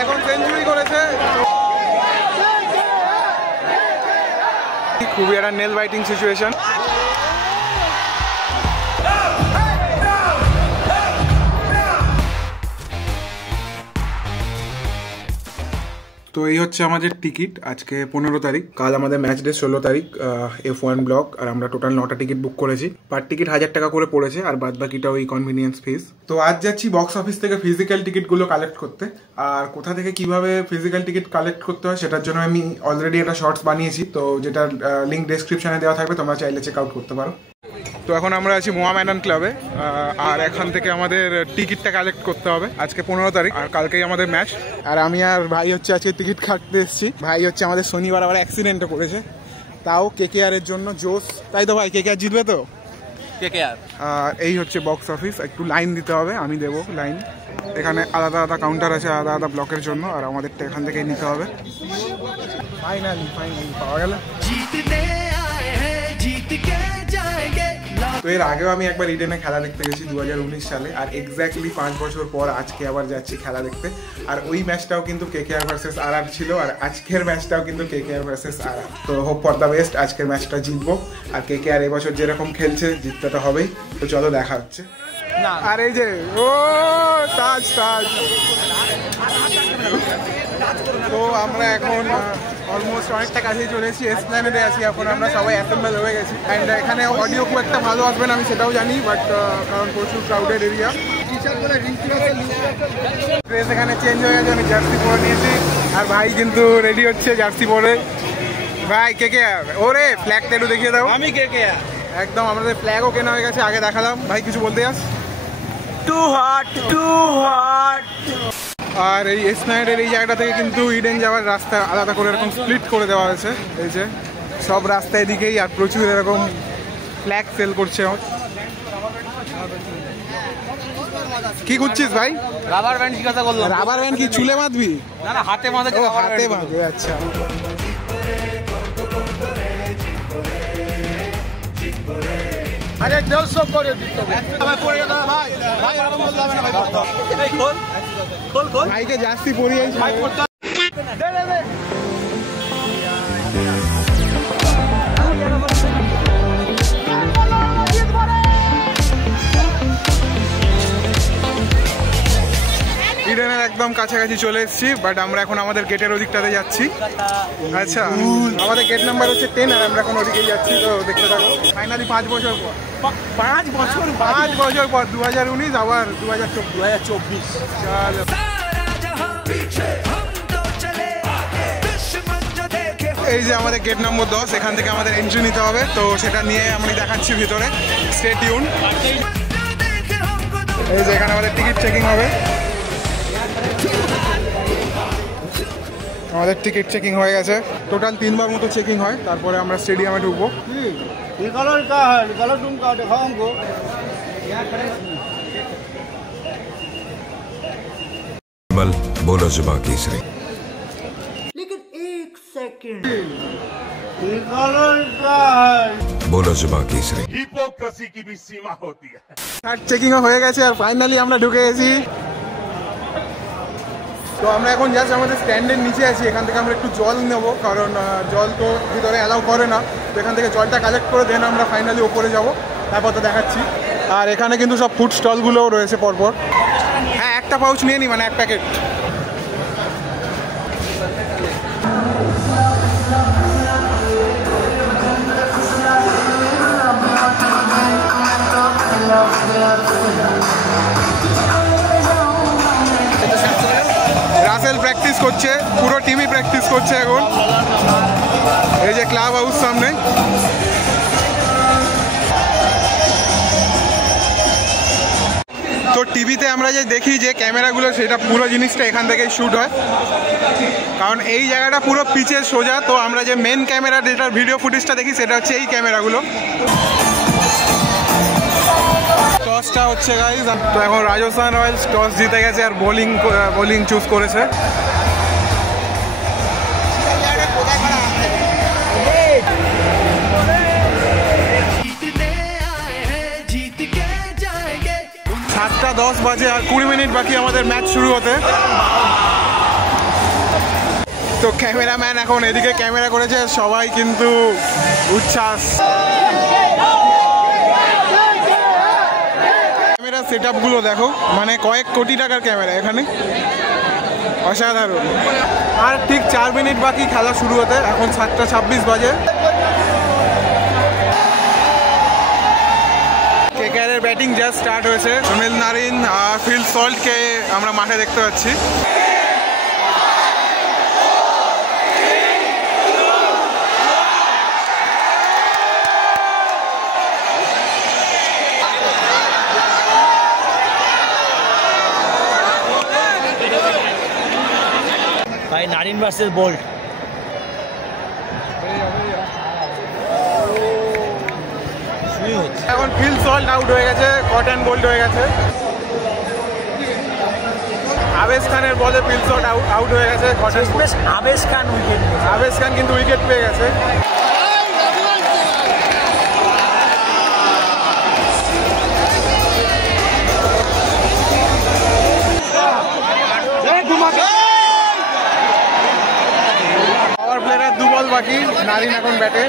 এখন সেঞ্চুরি করেছে, খুবই একটা নেল বাইটিং সিচুয়েশন। তো এই হচ্ছে আমাদের টিকিট, আজকে 15 তারিখ, কাল আমাদের ম্যাচ ডে 16 তারিখ, F1 ব্লক, আর আমরা টোটাল 9টা টিকিট বুক করেছি। পার টিকিট 1000 টাকা করে পড়েছে, আর বাদ বাকিটা ওই কনভিনিয়েন্স ফিস। তো আজ যাচ্ছি বক্স অফিস থেকে ফিজিক্যাল টিকিটগুলো কালেক্ট করতে, আর কোথা থেকে কিভাবে ফিজিক্যাল টিকিট কালেক্ট করতে হয় সেটার জন্য আমি অলরেডি একটা শর্টস বানিয়েছি, তো যেটার লিঙ্ক ডেসক্রিপশনে দেওয়া থাকবে, তোমরা চাইলে চেক আউট করতে পারো। তো এখন আমরা আছি মোহামেডান ক্লাবে, আর এখান থেকে আমাদের টিকিটটা কালেক্ট করতে হবে। আজকে 15 তারিখ, আর কালকেই আমাদের ম্যাচ। আর আমি আর ভাই হচ্ছে আজকে টিকিট কাটতে এসেছি। ভাই হচ্ছে আমাদের শনিবার আবার অ্যাক্সিডেন্টও করেছে, তাও KKR এর জন্য জোস। তাই তো ভাই, KKR জিতবে তো? KKR। আর এই হচ্ছে বক্স অফিস, একটু লাইন দিতে হবে, আমি দেবো লাইন। এখানে আলাদা আলাদা কাউন্টার আছে আলাদা আলাদা ব্লকের জন্য, আর আমাদেরটা এখান থেকেই নিতে হবে। ফাইনালি পাওয়া গেল। তো এর আগেও আমি একবার ইডেনে খেলা দেখতে গেছি 2019 সালে, আর এক্স্যাক্টলি 5 বছর পর আজকে আবার যাচ্ছি খেলা দেখতে। আর ওই ম্যাচটাও কিন্তু KKR ভার্সেস RR ছিল, আর আজকের ম্যাচটাও কিন্তু KKR ভার্সেস RR। তো হোপ ফর দ্য বেস্ট, আজকের ম্যাচটা জিতবো। আর KKR এবছর যেরকম খেলছে জিততে তো হবেই। তো চলো দেখা হচ্ছে। আর এই যে ও তাজ, তো আমরা এখন অলমোস্ট অনেকটা কাছেই চলে এসেছি, এসপ্ল্যানেডে আছি এখন। আমরা সবাই অ্যাসেম্বল হয়ে গেছি, অ্যান্ড এখানে অডিও খুব একটা ভালো আসবে না আমি সেটাও জানি, বাট কারণ প্রচুর ক্রাউডেড এরিয়া। ড্রেস এখানে চেঞ্জ হয়ে গেছে, আমি জার্সি পরে নিয়েছি, আর ভাই কিন্তু রেডি হচ্ছে জার্সি পরে। ভাই KKR, ওরে ফ্ল্যাগটা একটু দেখিয়ে দাও। আমি KKR একদম, আমাদের ফ্ল্যাগও কেনা হয়ে গেছে, আগে দেখালাম। ভাই কিছু বলতে যাস? Too hot. আর এই এসপ্ল্যানেডের এই জায়গাটা থেকে কিন্তু ইডেন যাওয়ার রাস্তা আলাদা করে এরকম স্প্লিট করে দেওয়া হয়েছে। এই যে সব রাস্তা এদিকেই, আর প্রচুর এরকম ফ্ল্যাগ সেল করছে। কি করছিস ভাই? রাবার ব্যান্ড কি কথা বললাম? রাবার ব্যান্ড কি চুলে বাঁধবি? না হাতে বাঁধে। হাতে বাঁধে, আচ্ছা। আরে জল সব করে দিতে হবে। ভাই পড়ে গেল ভাই, এরকম বলতে হবে না ভাই। এই খোল ভাইকে জার্সি পরিয়েছি ভাই, পড়তে দে। ইডেনের একদম কাছাকাছি চলে এসেছি, বাট আমরা এখন আমাদের গেটের ওদিকটাতে যাচ্ছি। আচ্ছা, আমাদের গেট নাম্বার হচ্ছে 10, আর আমরা এখন ওদিকেই যাচ্ছি। তো দেখতে থাকো। ফাইনালি 5 বছর পর 2019 আবার 2024। চলো, এই যে আমাদের গেট নম্বর 10, এখান থেকে আমাদের এন্ট্রি নিতে হবে। তো সেটা নিয়ে আমি দেখাচ্ছি ভিতরে, স্টে টিউন। এই যে এখানে আমাদের টিকিট চেকিং হবে। আমাদের টিকিট চেকিং হয়ে গেছে, টোটাল 3 বার মতো চেকিং হয়, তারপরে আমরা স্টেডিয়ামে ঢুকবো। बोलो जुबान केसरी, लेकिन एक सेकंड, बोलो जुबान केसरी। हिपोक्रेसी की भी सीमा होती है। চেকিং হয়ে গেছে, আর ফাইনালি আমরা ঢুকে গেছি। তো আমরা এখন জাস্ট আমাদের স্ট্যান্ডের নিচে আছি, এখান থেকে আমরা একটু জল নেবো, কারণ জল তো ভিতরে অ্যালাউ করে না। তো এখান থেকে জলটা কালেক্ট করে দেন আমরা ফাইনালি ওপরে যাব, তারপর তো দেখাচ্ছি। আর এখানে কিন্তু সব ফুড স্টলগুলোও রয়েছে পরপর। হ্যাঁ, একটা পাউচ নিয়ে নি, মানে 1 প্যাকেট। রাসেল প্র্যাকটিস করছে, পুরো টিমই প্র্যাকটিস করছে এখন। এই যে ক্লাব হাউস সামনে। তো টিভিতে আমরা যে দেখি যে ক্যামেরাগুলো, সেটা পুরো জিনিসটা এখান থেকেই শ্যুট হয়, কারণ এই জায়গাটা পুরো পিচের সোজা। তো আমরা যে মেন ক্যামেরা, যেটার ভিডিও ফুটেজটা দেখি, সেটা হচ্ছে এই ক্যামেরাগুলো। টসটা হচ্ছে গাইজ, তো এখন রাজস্থান রয়্যালস টস জিতে গেছে, আর বোলিং চুজ করেছে। 10 বাজে আর 20 মিনিট বাকি আমাদের ম্যাচ শুরু হতে। তো ক্যামেরাম্যান এখন এদিকে ক্যামেরা করেছে, সবাই কিন্তু উচ্ছ্বাস। ক্যামেরা সেট আপগুলো দেখো, মানে কয়েক কোটি টাকার ক্যামেরা এখানে, অসাধারণ। আর ঠিক 4 মিনিট বাকি খেলা শুরু হতে, এখন 7:26 বাজে। কেকেআরের ব্যাটিং জাস্ট স্টার্ট হয়েছে। সুনীল নারিন আর ফিল সল্টকে আমরা মাঠে দেখতে পাচ্ছি। ভাই নারিন ভার্সেস বোল্ট। এখন ফিল সল্ট আউট হয়ে গেছে, কটন বোল্ট হয়ে গেছে। আবেশ খানের বলে ফিল সল্ট আউট হয়ে গেছে। আবেশ খান উইকেট, আবেশ খান কিন্তু উইকেট পেয়ে গেছে। পাওয়ার প্লেয়ারের 2 বল বাকি, নারিন এখন ব্যাটে।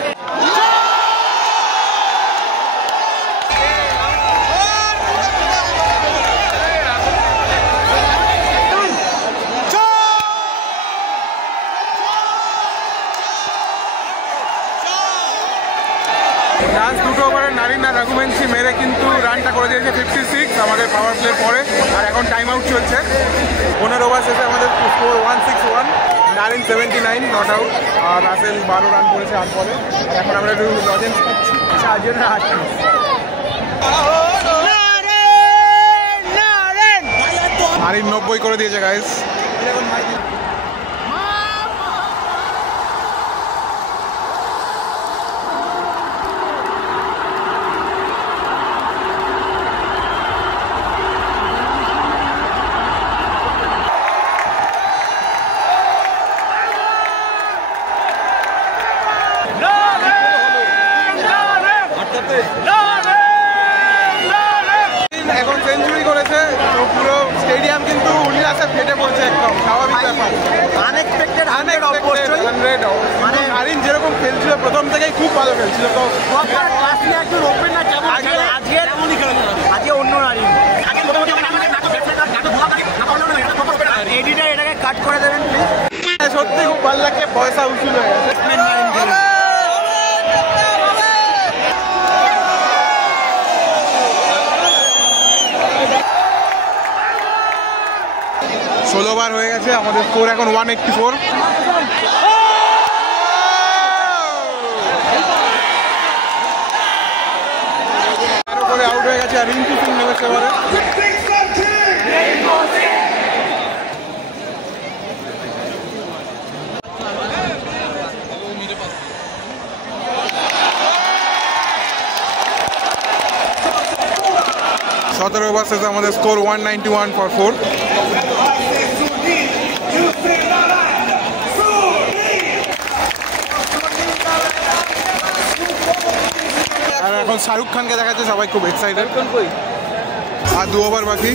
লাস্ট 2 ওভারে নারিন আর রঘুবংশী মেরে কিন্তু রানটা করে দিয়েছে 56 আমাদের পাওয়ার প্লে পরে। আর এখন টাইম আউট চলছে। 15 ওভার শেষে আমাদের স্কোর 161, নারিন 79 নট আউট, আর রাসেল 12 রান করেছে 8 বলে। আর এখন আমরা একটু লজেন্স পাচ্ছি, চারজনের 8 পিস। নারিন 90 করে দিয়েছে গাইস। এখন সেঞ্চুরি করেছে, তো পুরো স্টেডিয়াম কিন্তু উল্লাসে ফেটে পড়ছে, একদম স্বাভাবিক ব্যাপার। আনএক্সপেক্টেড 100 মানে নারিন যেরকম খেলছিল প্রথম থেকেই খুব ভালো খেলছিল। তো আজকে অন্য নারিন। এডিটার এটাকে কাট করে দেবেন প্লিজ। সত্যি খুব ভালো লাগে, পয়সা উসুল হয়ে গেছে। 16 বার হয়ে গেছে, আমাদের স্কোর এখন 184। করে আউট হয়ে গেছে, আর রিঙ্কু সিং নেমেছে এবারে। সতেরো ওভার শেষে আমাদের স্কোর 191 ফর 4। আর এখন শাহরুখ খানকে দেখাচ্ছে, সবাই খুব এক্সাইটেড। আর 2 ওভার বাকি।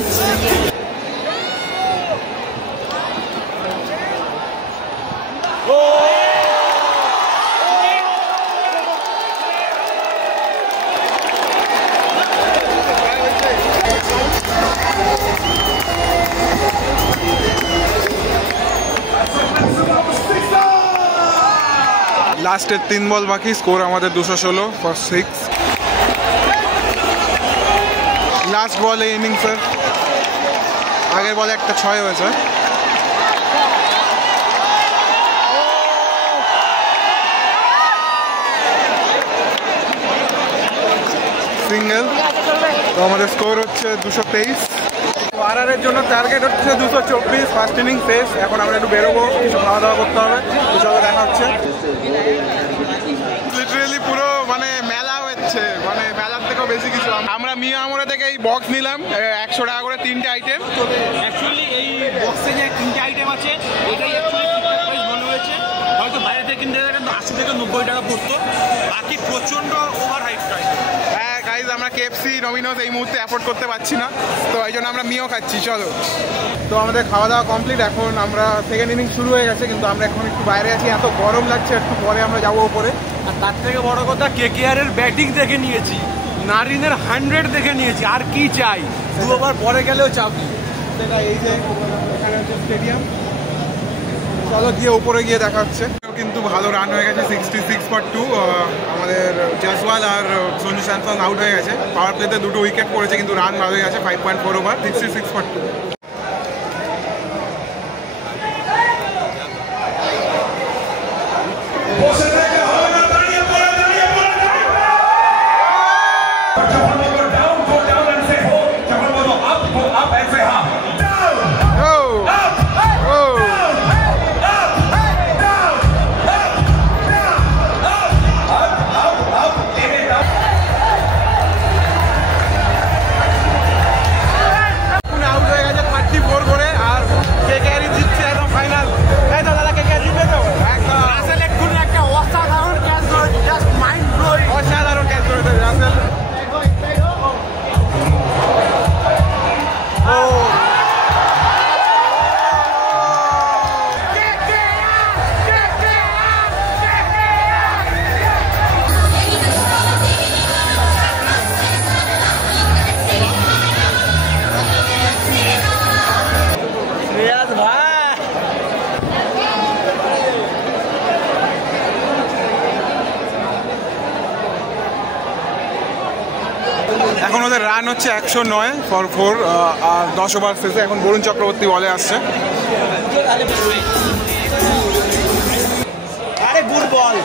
লাস্টের 3 বল বাকি, স্কোর আমাদের 216 ফর 6। লাস্ট বলে ইনিংসের আগের বলে একটা 6 হয়েছে। সিঙ্গেল। তো আমাদের স্কোর হচ্ছে 223। আরআরের জন্য টার্গেট হচ্ছে 224। ফার্স্ট ইনিং শেষ, এখন আমরা একটু বেরোবো, কিছু খাওয়া দাওয়া করতে হবে, সবাই দেখা হচ্ছে। লিটারেলি পুরো মানে মেলা হচ্ছে, মানে মেলার থেকেও বেশি কিছু। আমরা মিয়া আমরে থেকে এই বক্স নিলাম 100 টাকা করে 3টে আইটেম। অ্যাকচুয়ালি এই বক্সে যে 3টে আইটেম আছে এটাই অ্যাকচুয়ালি প্রাইস ভালো হয়েছে। হয়তো বাইরে থেকে কিনতে গেলে 80 থেকে 90 টাকা পড়তো, বাকি প্রচণ্ড ওভার হাইপ প্রাইস। হ্যাঁ গাইজ, আমরা কেএফসি ডমিনোস এই মুহূর্তে অ্যাফোর্ড করতে পারছি না, তো এই জন্য আমরা মিও খাচ্ছি। চলো, তো আমাদের খাওয়া দাওয়া কমপ্লিট। এখন আমরা সেকেন্ড ইনিংস শুরু হয়ে গেছে, কিন্তু আমরা এখন একটু বাইরে আছি, এত গরম লাগছে। একটু পরে আমরা যাবো উপরে। আর তার থেকে বড় কথা কেকেআর এর ব্যাটিং দেখে নিয়েছি, নারিনের 100 দেখে নিয়েছি, আর কি চাই? 2 ওভার পরে গেলেও চাপি। সেটা এই যে এখানে হচ্ছে স্টেডিয়াম। চলো গিয়ে উপরে গিয়ে দেখা হচ্ছে। কিন্তু ভালো রান হয়ে গেছে, 66 for 2। আমাদের জয়সওয়াল আর সঞ্জু স্যামসন আউট হয়ে গেছে। পাওয়ার প্লেতে 2টো উইকেট পড়েছে, কিন্তু রান ভালো হয়ে গেছে। 5.4 ওভার, 66 for 2। এখন ওদের রান হচ্ছে 109 for 4 আর 10 ওভার শেষে। এখন বরুণ চক্রবর্তী বলে আসছে। আরে গুড বল।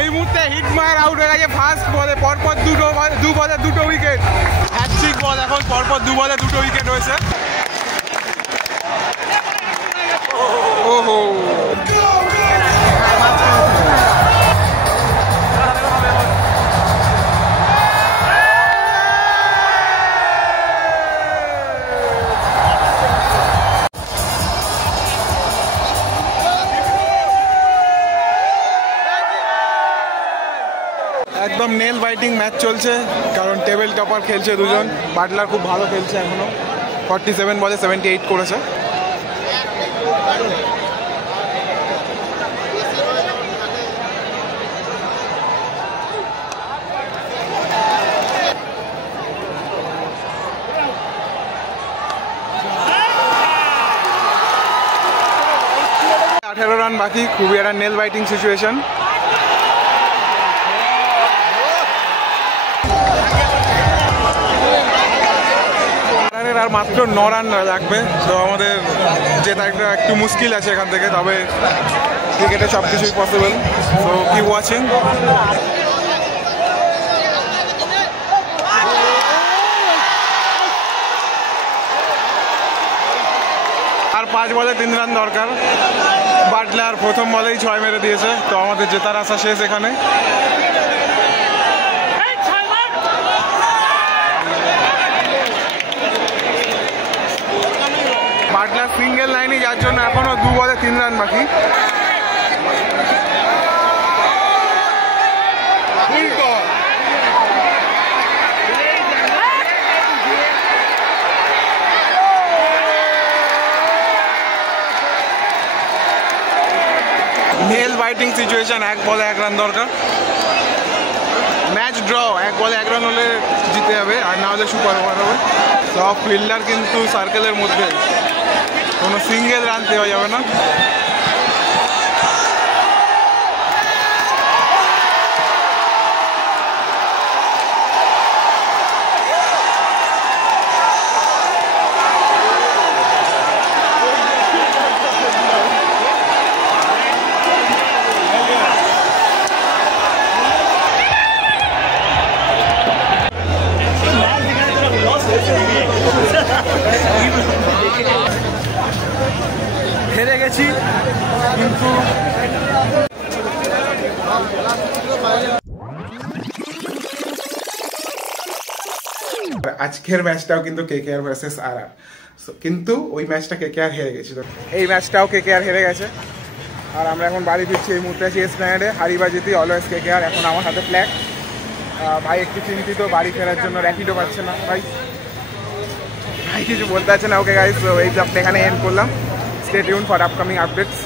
এই মুহূর্তে হিটমায়ার আউট হয়ে গেছে ফার্স্ট বলে। পরপর দু বলে 2টো উইকেট। হ্যাটট্রিক বল। এখন পরপর 2 বলে 2টো উইকেট হয়েছে। ওহো, একদম নেল বাইটিং ম্যাচ চলছে, কারণ টেবিল টপার খেলছে দুজন। বাটলার খুব ভালো খেলছে, এখনো 47 বলে 78 করেছে। রান বাকি, খুবই একটা নেল বাইটিং সিচুয়েশন। আর মাত্র 9 রান লাগবে, তো আমাদের জেতা একটু মুশকিল আছে এখান থেকে। তবে ক্রিকেটে সব কিছুই পসিবল, সো কিপ ওয়াচিং। আর 5 বলে 3 রান দরকার। বাটলার প্রথম বলেই 6 মেরে দিয়েছে, তো আমাদের জেতার আশা শেষ এখানে। বাটলার সিঙ্গেল লাইনে, যার জন্য এখনো 2 বলে 3 রান বাকি। নেল বাইটিং সিচুয়েশন, 1 বলে 1 রান দরকার। ম্যাচ ড্র, 1 বলে 1 রান হলে জিতে যাবে, আর না হলে সুপার ওভার হবে। সব ফিল্ডার কিন্তু সার্কেলের মধ্যে, কোনো সিঙ্গেল রান দেওয়া যাবে না। হেরে গেছি, কিন্তু আজকের ম্যাচটাও কিন্তু কেকেআর ভার্সেস আরআর, কিন্তু ওই ম্যাচটা কেকেআর হেরে গেছিল। এই ম্যাচটাও কেকেআর হেরে গেছে। আর আমরা এখন বাড়ি ফিরছি। এই মুহূর্তে আছি এসপ্ল্যানেডে, হারিবাজিতে, অলওয়েজ কেকেআর। এখন আমার হাতে ফ্ল্যাগ। ভাই একটু চিন্তিত, বাড়ি ফেরার জন্য র্যাপিডও পাচ্ছে না। ভাই কিছু বলতে পারছে না। ওকে গাইস, এই ব্লগটা এখানে এন্ড করলাম। Stay tune for upcoming updates.